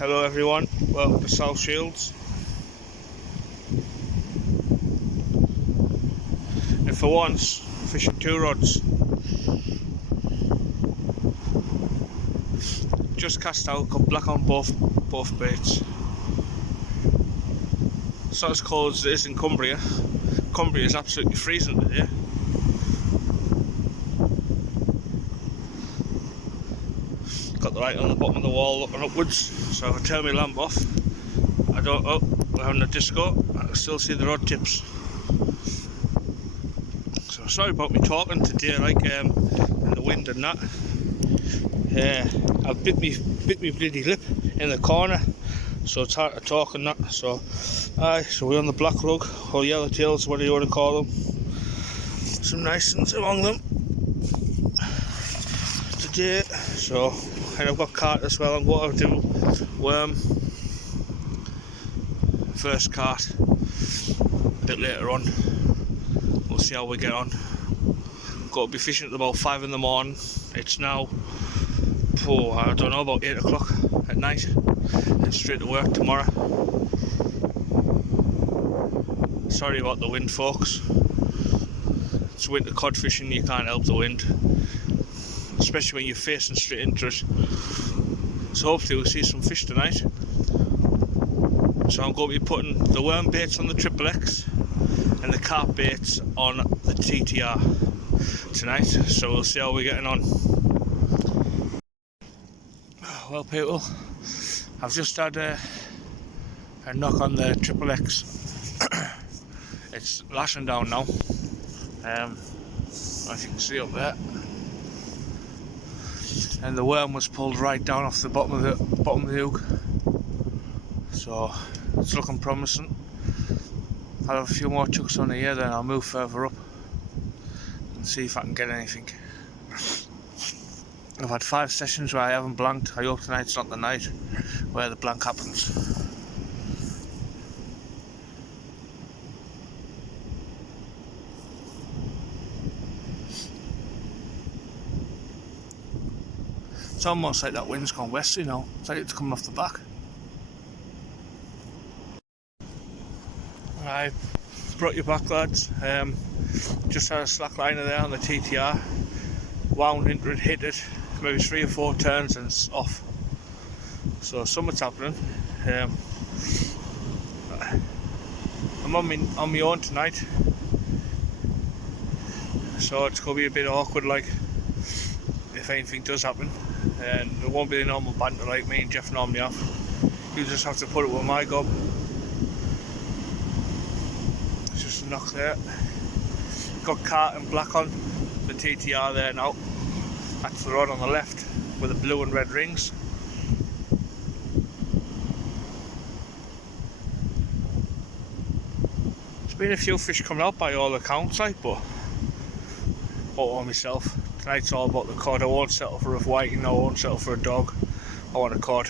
Hello everyone, welcome to South Shields. And for once, fishing two rods. Just cast out, got black on both baits. It's not as cold as it is in Cumbria. Cumbria is absolutely freezing today. Got the light on the bottom of the wall looking upwards, so if I turn my lamp off, we're having a disco, I can still see the rod tips. So sorry about me talking today, in the wind and that. I bit me bloody lip in the corner, so it's hard to talk and that. So we're on the black rug, or yellowtails, whatever you want to call them. Some nice ones among them today. So, and I've got carp as well. I'm going to do worm first carp a bit later on. We'll see how we get on. Got to be fishing at about 5 in the morning. It's now, I don't know, about 8 o'clock at night. And straight to work tomorrow. Sorry about the wind, folks. It's winter cod fishing, you can't help the wind, especially when you're facing straight into it. So hopefully we'll see some fish tonight. So I'm going to be putting the worm baits on the Triple X and the carp baits on the TTR tonight. So we'll see how we're getting on. Well people, I've just had a knock on the Triple X. It's lashing down now. As you can see up there. And the worm was pulled right down off the bottom of the hook, so it's looking promising. I'll have a few more chucks on here, then I'll move further up and see if I can get anything. I've had 5 sessions where I haven't blanked. I hope tonight's not the night where the blank happens. It's almost like that wind's gone west, you know. It's like it's coming off the back. I brought you back, lads. Just had a slack liner there on the TTR. Wound into it, hit it, maybe 3 or 4 turns and it's off. So something's happening. I'm on my own tonight, so it's going to be a bit awkward, like, if anything does happen. And there won't be a normal banter like me and Jeff normally have. You just have to put it with my gob. It's just a knock there. Got carp and black on the TTR there now. That's the rod on the left with the blue and red rings. There's been a few fish coming out by all accounts, but on myself. Tonight's all about the cod. I won't settle for a whiting, I won't settle for a dog. I want a cod.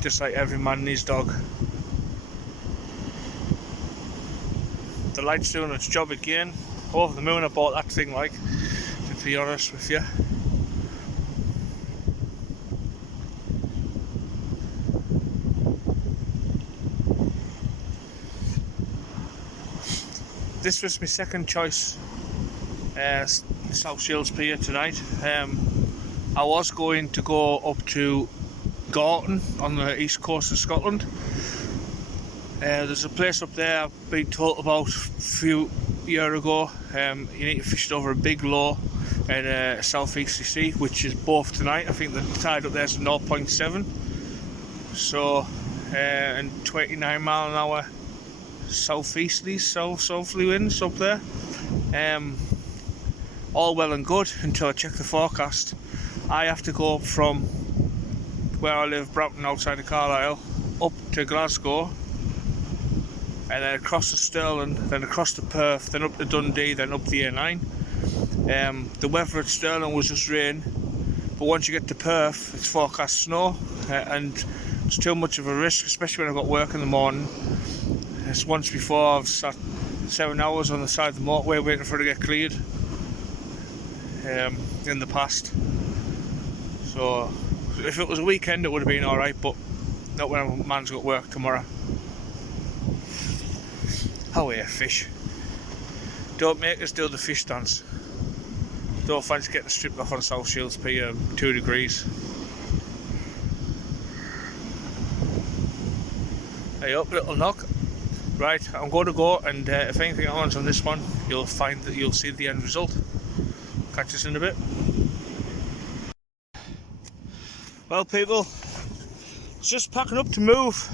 Just like every man and his dog. The light's doing its job again. Over the moon I bought that thing, like, to be honest with you. This was my second choice South Shields Pier tonight. I was going to go up to Gorton on the east coast of Scotland. There's a place up there I've been told about a few years ago. You need to fish it over a big low and a southeasterly sea, which is both tonight. I think the tide up there is 0.7. So, and 29 mile an hour southerly winds up there. All well and good until I check the forecast. I have to go from where I live, Broughton, outside of Carlisle, up to Glasgow, and then across to Stirling, then across to Perth, then up to Dundee, then up the A9. The weather at Stirling was just rain, but once you get to Perth, it's forecast snow, and it's too much of a risk, especially when I've got work in the morning. It's once before I've sat 7 hours on the side of the motorway waiting for it to get cleared in the past. So if it was a weekend it would have been alright, but not when a man's got work tomorrow. How are you, fish? Don't make us do the fish dance. Don't fancy getting stripped off on South Shields Pier, 2 degrees. Hey up, little knock. Right, I'm going to go, and if anything happens on this one, you'll see the end result. Catch us in a bit. Well, people, just packing up to move.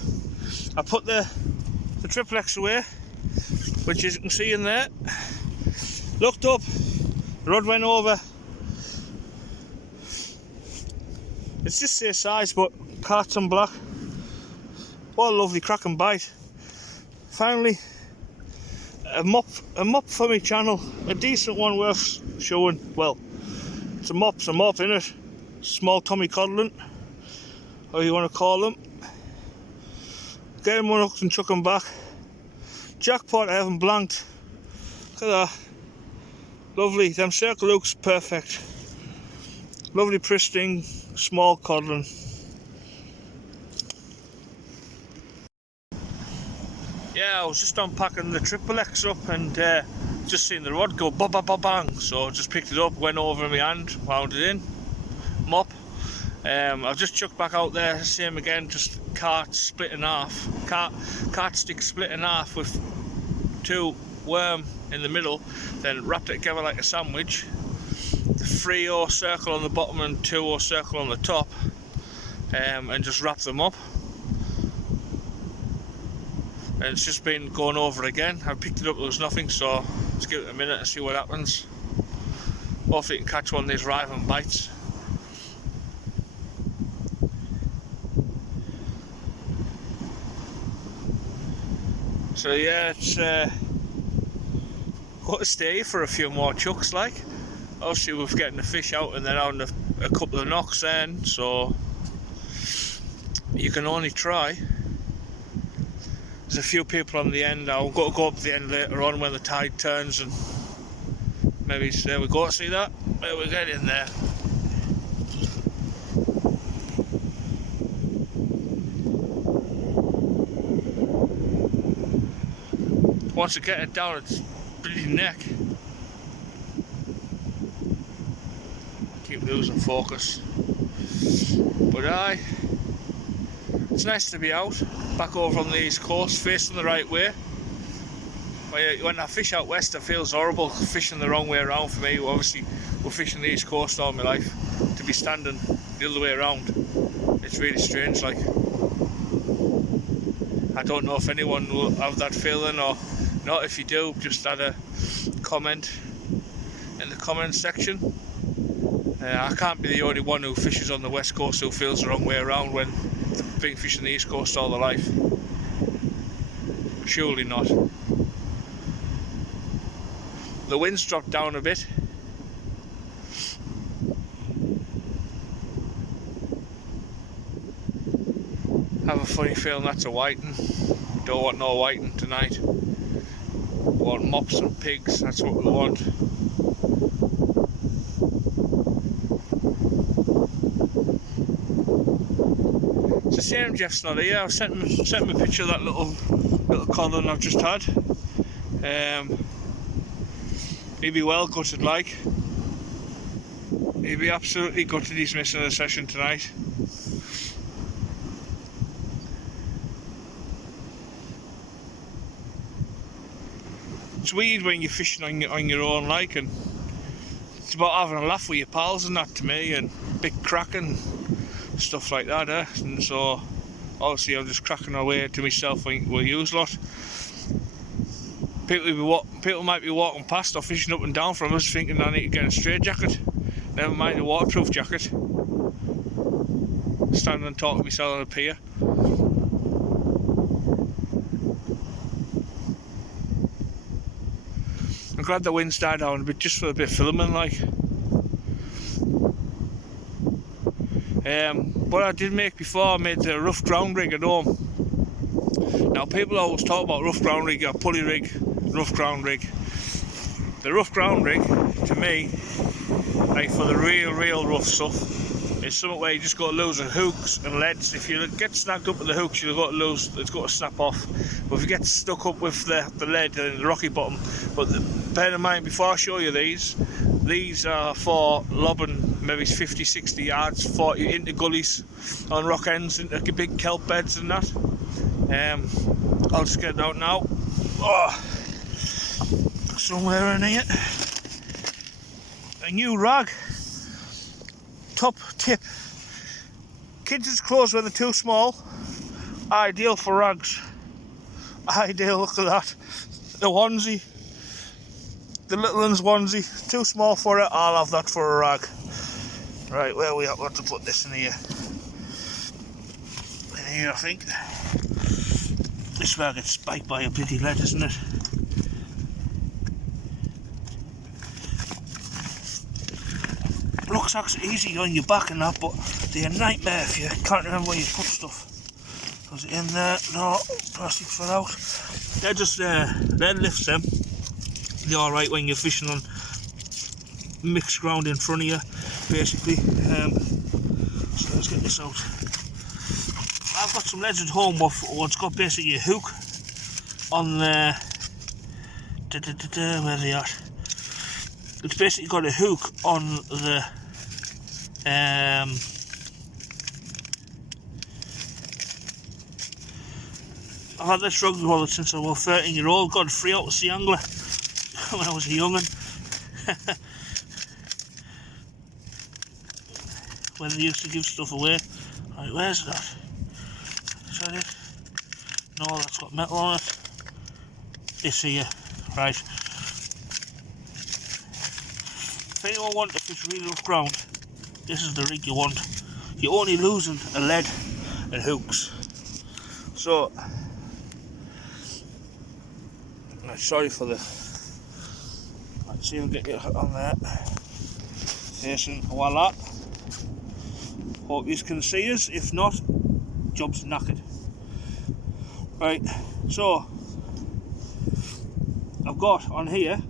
I put the triple X away, which as you can see in there. Looked up, the rod went over. It's just the size, but carts and black. What a lovely cracking bite. Finally, a mop for my channel, a decent one worth showing. Well, it's a mop in it. Small Tommy Codlin, or you want to call them. Get him unhooked and chuck him back. Jackpot, I haven't blanked. Look at that. Lovely, them circle hooks, perfect. Lovely pristine, small codlin. Yeah, I was just unpacking the triple X up and just seen the rod go ba ba ba bang. So I just picked it up, went over in my hand, wound it in, mop. I've just chucked back out there, same again, just cart split in half, cart stick split in half with 2 worm in the middle, then wrapped it together like a sandwich. The 3/0 circle on the bottom and 2/0 circle on the top, and just wrapped them up. And it's just been going over again. I picked it up, there was nothing, so let's give it a minute and see what happens. Hopefully you can catch one of these rival bites. So yeah, it's got to stay for a few more chucks like. Obviously we're getting the fish out and then having a couple of knocks then, so you can only try. There's a few people on the end. I'll go up the end later on when the tide turns and maybe, there we go, see that? There we get in there. Once I get it down, it's bloody neck. Keep losing focus. But it's nice to be out, back over on the east coast, facing the right way. When I fish out west, it feels horrible fishing the wrong way around for me. Obviously, we're fishing the east coast all my life. To be standing the other way around, it's really strange. Like, I don't know if anyone will have that feeling or not. If you do, just add a comment in the comment section. I can't be the only one who fishes on the west coast who feels the wrong way around when they've been fishing the east coast all their life. Surely not. The wind's dropped down a bit. Have a funny feeling that's a whiting. Don't want no whiting tonight. We want mops and pigs, that's what we want. It's a shame Jeff's not here. I've sent him a picture of that little codlin I've just had. He'd be well gutted like. He'd be absolutely gutted he's missing a session tonight. It's weird when you're fishing on your own, like, and it's about having a laugh with your pals and that to me, and big cracking stuff like that, and so obviously I'm just cracking away to myself when we use a lot. People might be walking past or fishing up and down from us thinking I need to get a straight jacket, never mind a waterproof jacket. Standing and talking to myself on a pier. I'm glad the wind's died down a bit just for a bit of filming like. What I did make before, I made the rough ground rig at home. Now people always talk about rough ground rig, a pulley rig, rough ground rig. The rough ground rig, to me, like for the real rough stuff, It's something where you just got to lose the hooks and leads. If you get snagged up with the hooks, you've got to lose. It's got to snap off. But if you get stuck up with the lead and the rocky bottom, but bear in mind before I show you these are for lobbing maybe 50, 60 yards, 40 into gullies on rock ends, into big kelp beds and that. I'll just get it out now. Oh, somewhere in here. A new rag. Top tip. Kids' clothes when they're too small, ideal for rags. Ideal, look at that. The onesie. The little one's onesie. Too small for it, I'll have that for a rag. Right, where are we at? We've got to put this in here. In here, I think. This rag gets spiked by a bloody lead, isn't it? Rucksacks are easy on your back and that, but they're a nightmare if you can't remember where you put stuff. Was it in there? No, plastic fell out. They're just lead lifts them. They're alright when you're fishing on mixed ground in front of you, basically. So let's get this out. I've got some leads at home what's got basically a hook on the where they are. It's basically got a hook on the I've had this rugby wallet since I was 13-year-old. Got it free out of Sea Angler when I was a young'un. When they used to give stuff away. Right, where's that? Is that it? No, that's got metal on it. This here, right. If anyone wants to fish really rough ground, this is the rig you want. You're only losing a lead and hooks. So, sorry for the. Let's see if we can get it on there. Facing voila. Hope you can see us. If not, job's knackered. Right, so I've got on here.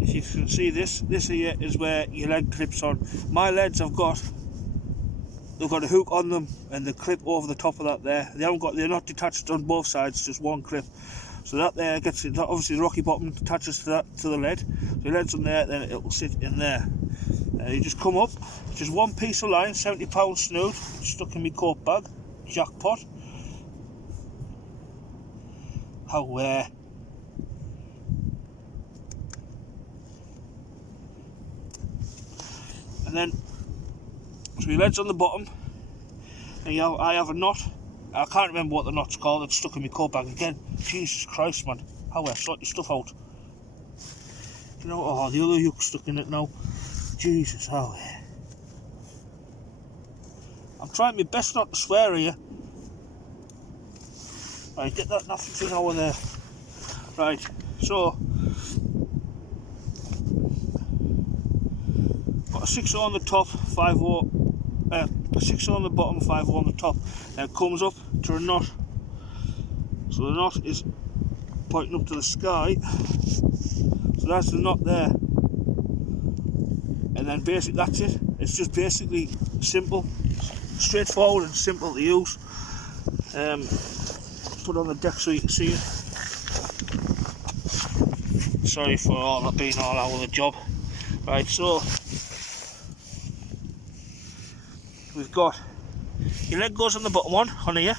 If you can see this here is where your lead clips on. My leads they've got a hook on them and the clip over the top of that there. They're not detached on both sides, just one clip. So that there gets it, obviously the rocky bottom attaches to the lead. So the lead's on there, then it will sit in there. You just come up, just one piece of line, 70-pound snood, stuck in my coat bag, jackpot. How and then so your lead's on the bottom, and I have a knot. I can't remember what the knot's called. It's stuck in my coat bag again. Jesus Christ, man! How sort your stuff out? You know, oh, the other hook's stuck in it now. Jesus, how I'm trying my best not to swear here. Right, get that nothing thing over there. Right, so got a 6 on the top, 5/0, a 6 on the bottom, 5/0 on the top. Then it comes up to a knot. So the knot is pointing up to the sky. So that's the knot there. And then basically that's it. It's just basically simple, straightforward and simple to use. Put on the deck so you can see it. Sorry for all that being all out of the job. Right, so we've got your leg goes on the bottom one on here.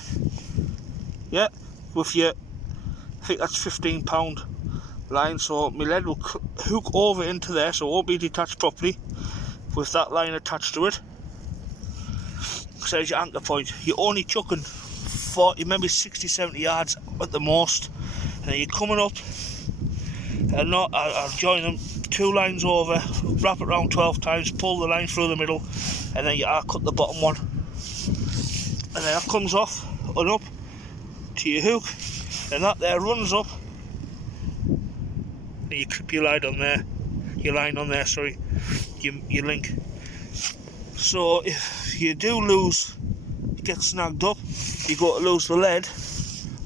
Yeah, with your, I think that's 15-pound line. So my lead will hook over into there, so it won't be detached properly with that line attached to it. So there's your anchor point. You're only chucking 40, maybe 60, 70 yards at the most, and then you're coming up, and I'll join them 2 lines over, wrap it around 12 times, pull the line through the middle, and then I'll cut the bottom one, and then that comes off and up to your hook, and that there runs up, and you clip your line on there, your link. So if you do lose, you get snagged up, you got to lose the lead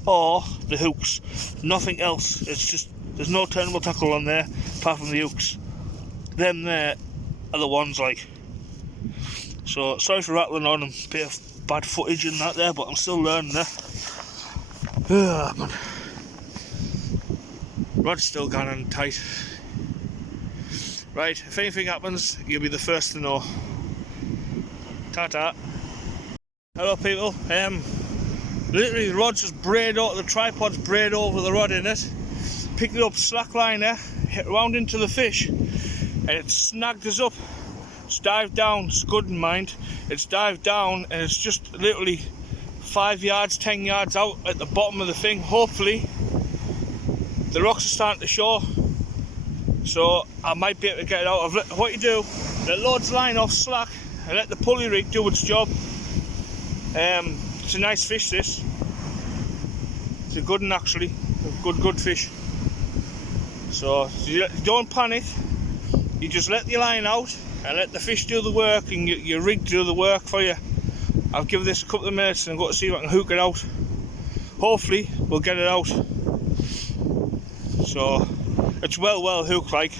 or the hooks, nothing else. It's just, there's no turnable tackle on there apart from the hooks. Them there are the ones like. So sorry for rattling on and a bit of bad footage in that there, but I'm still learning there. Ah, man. Rod's still going on tight. Right, if anything happens, you'll be the first to know. Ta-ta. Hello people. Literally the rod's just brayed out, the tripod's brayed over the rod in it. Picked it up slack line there, hit round into the fish, and it snagged us up. It's dived down, it's good in mind. It's dived down and it's just literally 5 yards, 10 yards out at the bottom of the thing. Hopefully the rocks are starting to show, so I might be able to get it out. What you do, let loads line off slack and let the pulley rig do its job. It's a nice fish, this. It's a good one actually, a good fish. So you don't panic, you just let the line out and let the fish do the work and your rig do the work for you. I'll give this a couple of minutes and go to see if I can hook it out. Hopefully we'll get it out. So it's well hooked, like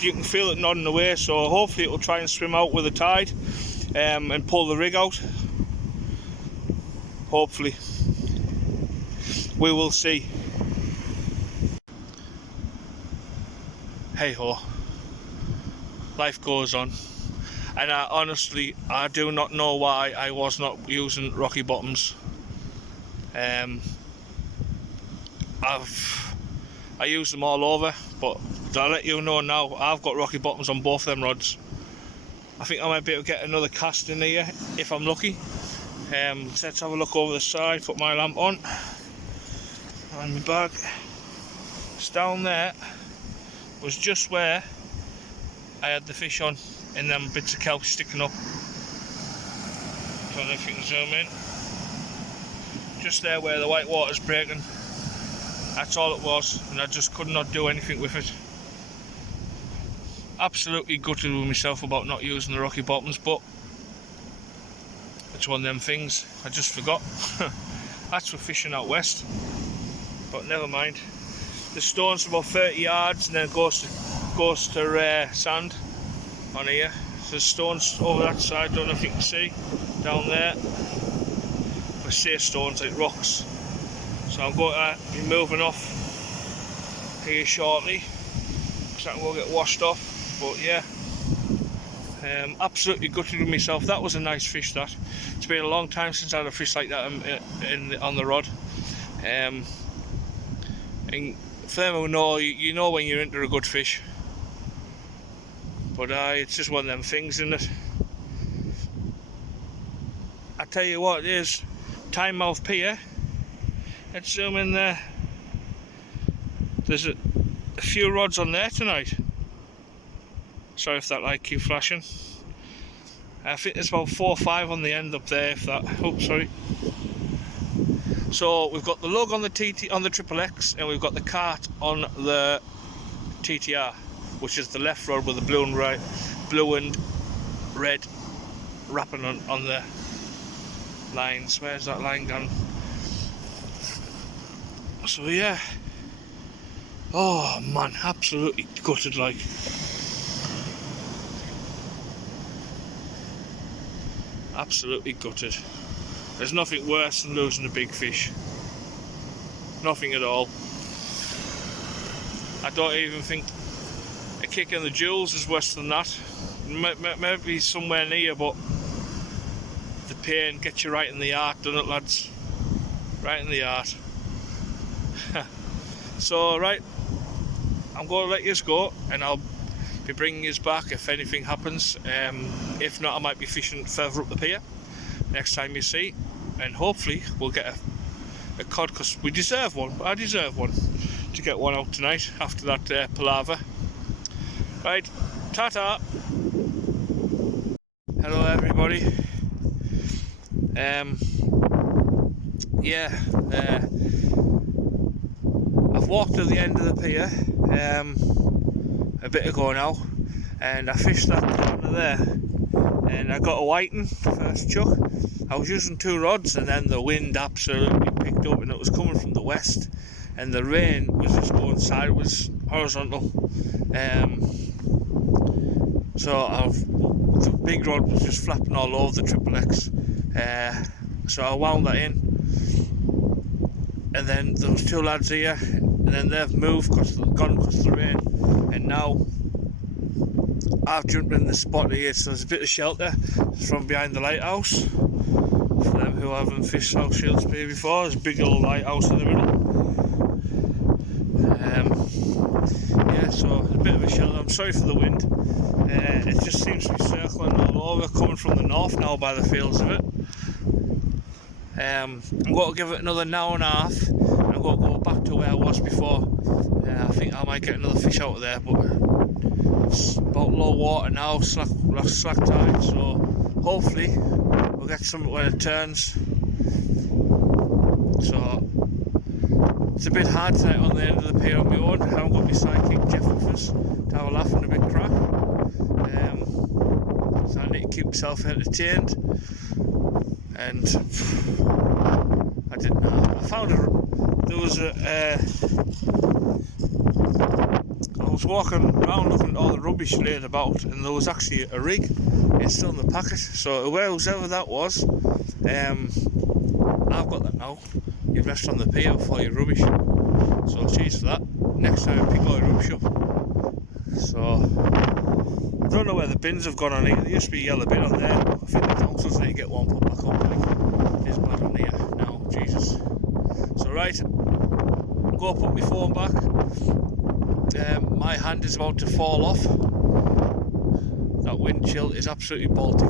you can feel it nodding away, so hopefully it will try and swim out with the tide and pull the rig out. Hopefully. We will see. Hey ho. Life goes on. And honestly, I do not know why I was not using rocky bottoms. I use them all over, but I'll let you know now, I've got rocky bottoms on both them rods. I think I might be able to get another cast in here if I'm lucky. Let's have a look over the side, put my lamp on. And my bag. It's down there, was just where I had the fish on, and them bits of kelp sticking up. Don't know if you can zoom in. Just there where the white water's breaking. That's all it was, and I just could not do anything with it. Absolutely gutted with myself about not using the rocky bottoms, but it's one of them things I just forgot. That's for fishing out west, but never mind. The stone's about 30 yards and then it goes to sand on here. So the stone's over that side, don't know if you can see down there. I say stones like rocks. So I'm going to be moving off here shortly because that will get washed off. But yeah, absolutely gutted with myself. That was a nice fish, that. It's been a long time since I had a fish like that on the rod. And for them who know, you know when you're into a good fish. But it's just one of them things, isn't it? I tell you what, it is Tynemouth Pier. Let's zoom in there. There's a few rods on there tonight. Sorry if that light keeps flashing. I think there's about 4 or 5 on the end up there, if that. Oh, sorry. So we've got the lug on the Triple X, and we've got the cart on the TTR, which is the left rod with the blue and red wrapping on the lines. Where's that line gone? So yeah. Oh man, absolutely gutted, like. Absolutely gutted. There's nothing worse than losing a big fish. Nothing at all. I don't even think a kick in the jewels is worse than that. Maybe somewhere near, but the pain gets you right in the heart, doesn't it, lads? Right in the heart. So, right, I'm going to let you go, and I'll be bringing you back if anything happens. If not, I might be fishing further up the pier next time you see, and hopefully we'll get a cod, because we deserve one. I deserve one to get one out tonight after that palaver. Right, ta-ta. Hello everybody. I've walked to the end of the pier a bit ago now, and I fished that corner there, and I got a whiting first chuck. I was using 2 rods, and then the wind absolutely picked up, and it was coming from the west, and the rain was just going sideways, horizontal. So the big rod was just flapping all over the triple X. So I wound that in, and then there was 2 lads here, and then they've moved because of the rain, and now I've jumped in the spot here, so there's a bit of shelter from behind the lighthouse. For them who haven't fished South Shields Pier before, there's a big old lighthouse in the middle. Yeah, so a bit of a shelter. I'm sorry for the wind. It just seems to be circling all over, coming from the north now by the feels of it. I'm going to give it another hour and a half, and I'm going to go back to where I was before. I think I might get another fish out of there, but it's about low water now, slack tide, so hopefully we'll get something when it turns. So it's a bit hard tonight on the end of the pier on my own. I haven't got my sidekick Jeff with us to have a laugh and a bit crack. So I need to keep myself entertained. And I didn't know. I found there was I was walking around looking at all the rubbish laid about, and there was actually a rig. It's still in the packet. So whoever that was, I've got that now. You've left on the pier for your rubbish. So cheers for that. Next time pick all your rubbish up. So I don't know where the bins have gone on here. There used to be a yellow bin on there. I think the councils need to get one put back up. Like, it's bad on here now, Jesus. So right, I'll go put my phone back. My hand is about to fall off. That wind chill is absolutely Baltic.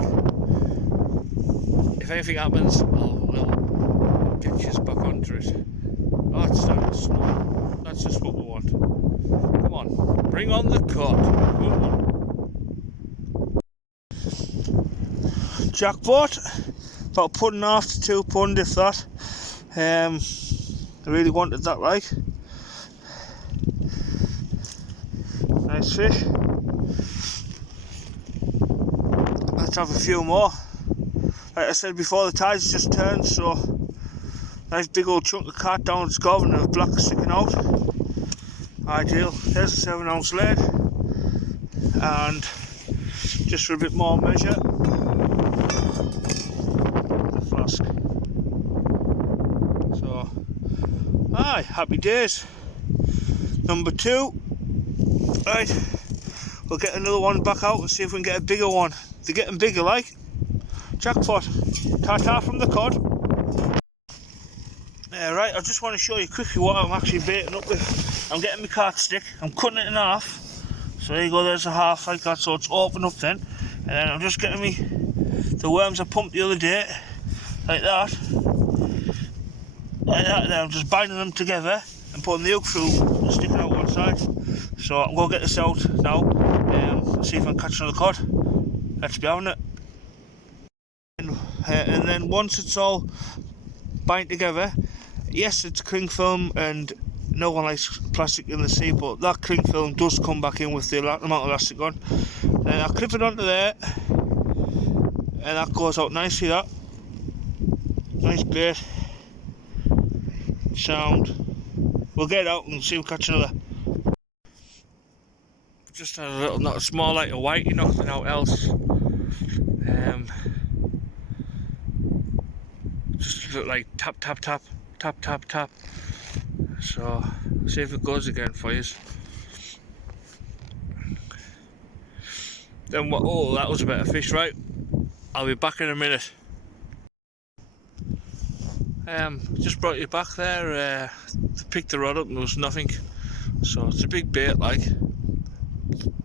If anything happens, we'll get you back onto it. Oh, it's starting to snow. That's just what we want. Come on, bring on the cod. Come on. Jackpot, about £1.5 to £2 if that. I really wanted that, like. Nice fish. Let's have a few more. Like I said before, the tide's just turned, so nice big old chunk of cat down its gob and a black sticking out. Ideal. There's a 7-ounce lead, and just for a bit more measure, the flask. So, aye, happy days. Number 2. Right, we'll get another one back out and see if we can get a bigger one. They're getting bigger, like. Jackpot. Ta-ta from the cod. Right, I just want to show you quickly what I'm actually baiting up with. I'm getting my cart stick, I'm cutting it in half. So there you go, there's a half like that, so it's open up then. And then I'm just getting the worms I pumped the other day, like that. Like that, then I'm just binding them together and putting the hook through, sticking out one side. So I'm going to get this out now, see if I can catch another cod. Let's be having it. And then once it's all bind together, yes, it's cling film and no one likes plastic in the sea, but that cling film does come back in with the amount of elastic on. Then I'll clip it onto there, and that goes out nicely, that. Nice bait. Sound. We'll get it out and see if we catch another. Just had a little, not a small like a whitey, nothing out else. Just look like tap tap tap tap tap tap. So see if it goes again for you. Then what? Oh, that was a better fish, right? I'll be back in a minute. Just brought you back there. Picked the rod up and there was nothing. So it's a big bait, like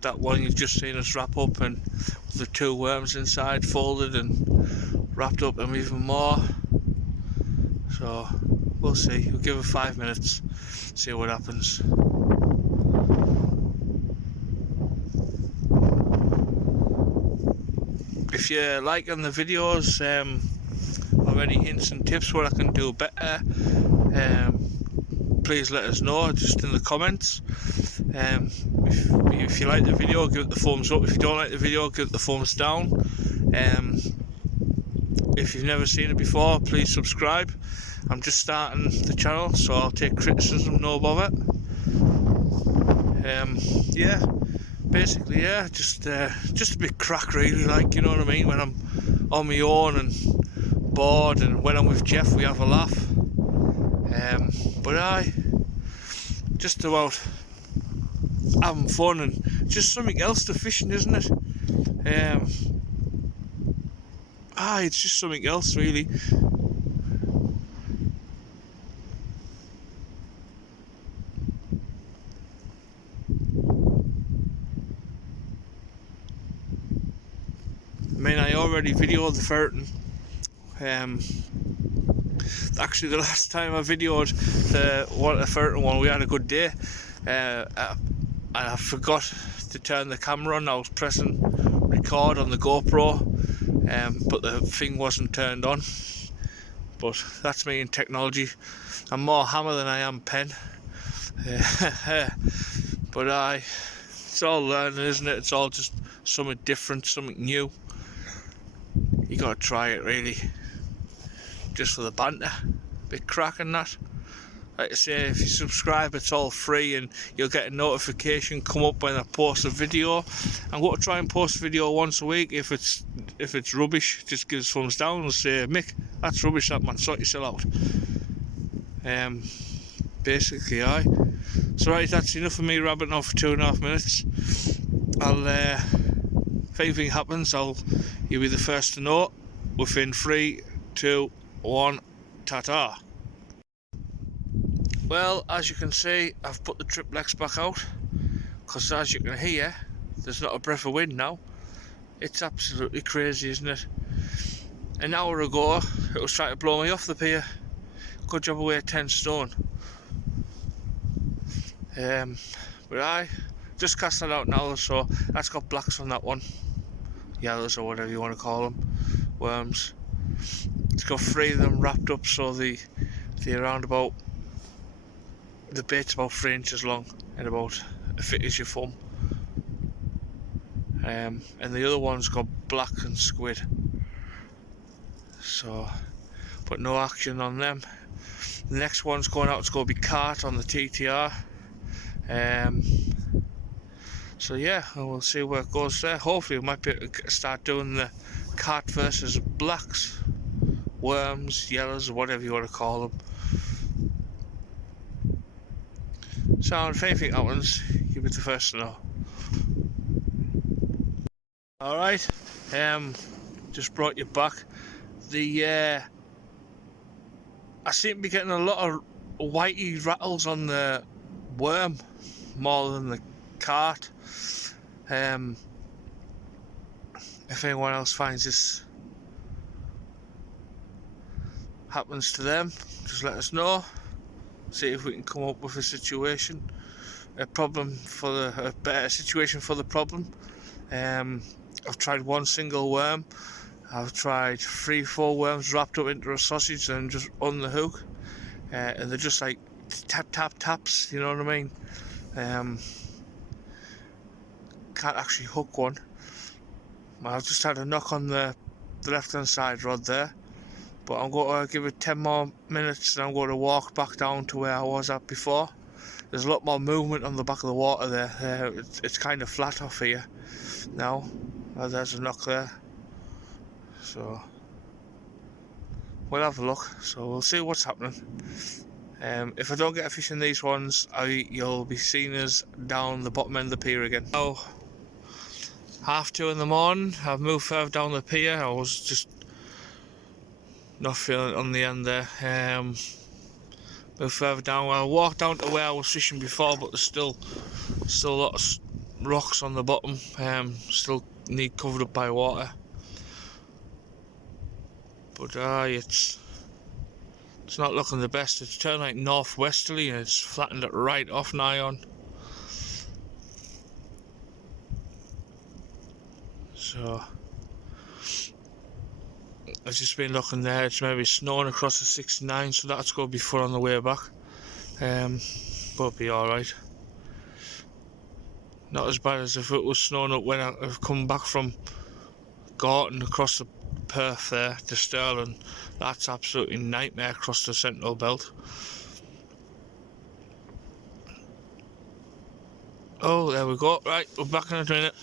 that one you've just seen us wrap up, and with the 2 worms inside folded and wrapped up, and even more. So we'll see. We'll give it 5 minutes, see what happens. If you're liking the videos, or any hints and tips what I can do better, please let us know just in the comments. If you like the video, give it the thumbs up. If you don't like the video, give it the thumbs down. If you've never seen it before, please subscribe. I'm just starting the channel, so I'll take criticism, no bother. Yeah, basically, yeah, just a bit crack really, like, you know what I mean, when I'm on my own and bored, and when I'm with Jeff we have a laugh. But just about having fun, and just something else to fishing, isn't it? It's just something else really. I mean, I already videoed the ferreting. Actually, the last time I videoed the ferreting one, we had a good day. And I forgot to turn the camera on. I was pressing record on the GoPro, but the thing wasn't turned on. But that's me in technology. I'm more hammer than I am pen. But it's all learning, isn't it? It's all just something different, something new. You gotta try it really, just for the banter, bit crack and that. Like I say, if you subscribe, it's all free, and you'll get a notification come up when I post a video. I'm going to try and post a video once a week. If it's rubbish, just give us thumbs down and say, Mick, that's rubbish, that man, sort yourself out. Basically, So right, that's enough of me rabbiting off for 2.5 minutes. If anything happens, you'll be the first to know within 3, 2, 1, ta-ta. Well, as you can see, I've put the triplex back out, because as you can hear, there's not a breath of wind now. It's absolutely crazy, isn't it? An hour ago, it was trying to blow me off the pier. Good job I weigh 10 stone. But I just cast that out now, so that's got blacks on that one. Yellows, or whatever you want to call them. Worms. It's got 3 of them wrapped up, so they're around about, the bait's about 3 inches long and about a fit as your thumb. And the other one's got black and squid. So, but no action on them. The next one's going out, it's going to be carp on the TTR. So yeah, we'll see where it goes there. Hopefully we might be able to start doing the carp versus blacks, worms, yellows, whatever you want to call them. So if anything happens, you'll be the first to know. Alright, just brought you back. I seem to be getting a lot of whitey rattles on the worm more than the carp. If anyone else finds this happens to them, just let us know. See if we can come up with a better situation for the problem. I've tried one single worm. I've tried 3-4 worms wrapped up into a sausage and just on the hook, and they're just like taps, you know what I mean? Can't actually hook one. I've just had a knock on the left hand side rod there, but I'm going to give it 10 more minutes and I'm going to walk back down to where I was at before. There's a lot more movement on the back of the water there. It's kind of flat off here now. There's a knock there, so we'll have a look. So we'll see what's happening. If I don't get a fish in these ones, you'll be seeing us down the bottom end of the pier again. Now, 2:30 in the morning, I've moved further down the pier. I was just not feeling it on the end there. Moved further down. I walked down to where I was fishing before, but there's still a lot of rocks on the bottom. Still need covered up by water. But it's not looking the best. It's turned like northwesterly and it's flattened it right off now on. So I've just been looking there. It's maybe snowing across the 69, so that's going to be fun on the way back. But it'll be alright. Not as bad as if it was snowing up when I've come back from Gorton across the Perth there to Stirling. That's absolutely nightmare across the Sentinel Belt. Oh, there we go. Right, we're back in a minute.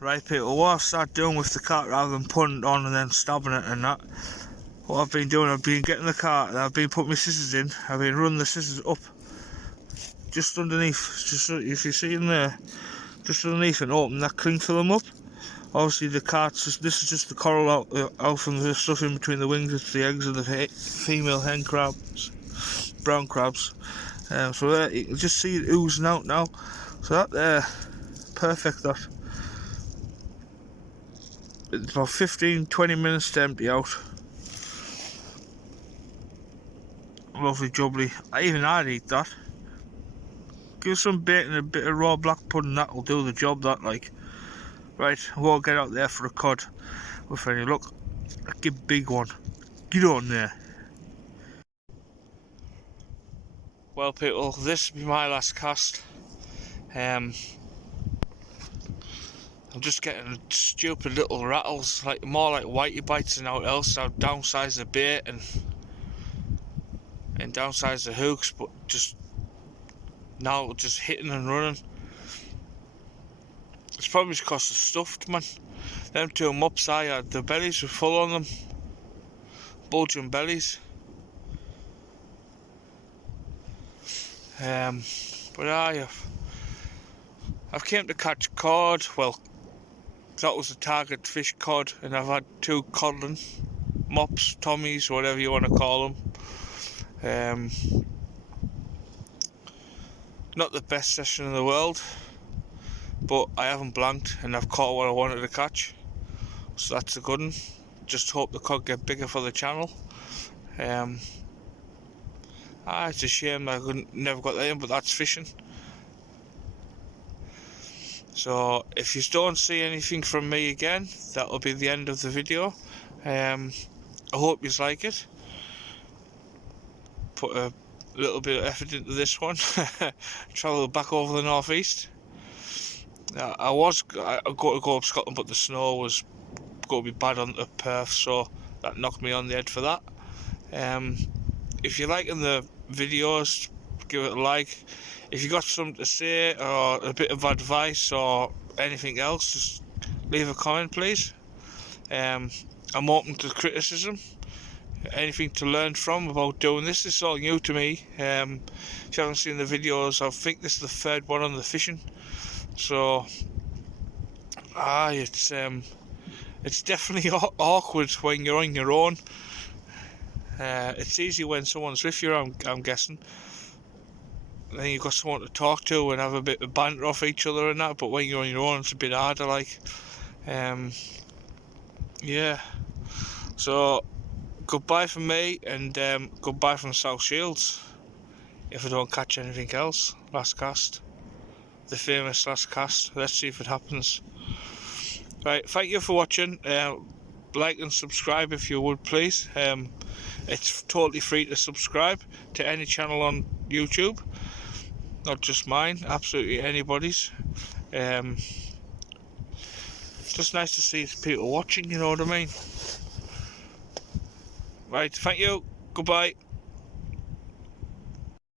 Right, people, what I've started doing with the cart, rather than putting it on and then stabbing it and that, what I've been doing, I've been getting the cart and I've been putting my scissors in. I've been running the scissors up just underneath, just if you see in there, just underneath, and open that cling film up. Obviously the cart's just, this is just the coral out from the stuff in between the wings. It's the eggs of the female hen crabs, brown crabs. So there you can just see it oozing out now. So that there, perfect that. It's about 15-20 minutes to empty out. Lovely jubbly. Even I'd eat that. Give some bacon and a bit of raw black pudding, that'll do the job, that like. Right, we'll get out there for a cod with any luck. A big one. Get on there. Well people, this will be my last cast. I'm just getting stupid little rattles, like more like whitey bites than out else. I've downsized the bait and downsized the hooks, but just now just hitting and running. It's probably because they're stuffed, man. Them two mops I had, the bellies were full on them. Bulging bellies. But I've came to catch cod. Well, that was the target fish, cod, and I've had two codling mops, tommies, whatever you want to call them. Not the best session in the world, but I haven't blanked and I've caught what I wanted to catch, so that's a good one. Just hope the cod get bigger for the channel. It's a shame I never got that in, but that's fishing. So if you don't see anything from me again, that'll be the end of the video. I hope you like it. Put a little bit of effort into this one. Travel back over the northeast. I was going to go up Scotland, but the snow was going to be bad on the Perth, so that knocked me on the head for that. If you're liking the videos, give it a like. If you got something to say or a bit of advice or anything else, just leave a comment, please. I'm open to criticism. Anything to learn from about doing this. This is all new to me. If you haven't seen the videos, I think this is the third one on the fishing. So, it's definitely awkward when you're on your own. It's easy when someone's with you, I'm guessing. Then you've got someone to talk to and have a bit of banter off each other and that, but when you're on your own, it's a bit harder, like. Yeah. So, goodbye from me, and goodbye from South Shields. If I don't catch anything else, last cast. The famous last cast. Let's see if it happens. Right, thank you for watching. Like and subscribe if you would, please. It's totally free to subscribe to any channel on YouTube, not just mine, absolutely anybody's. Just nice to see people watching, you know what I mean. Right, thank you, goodbye.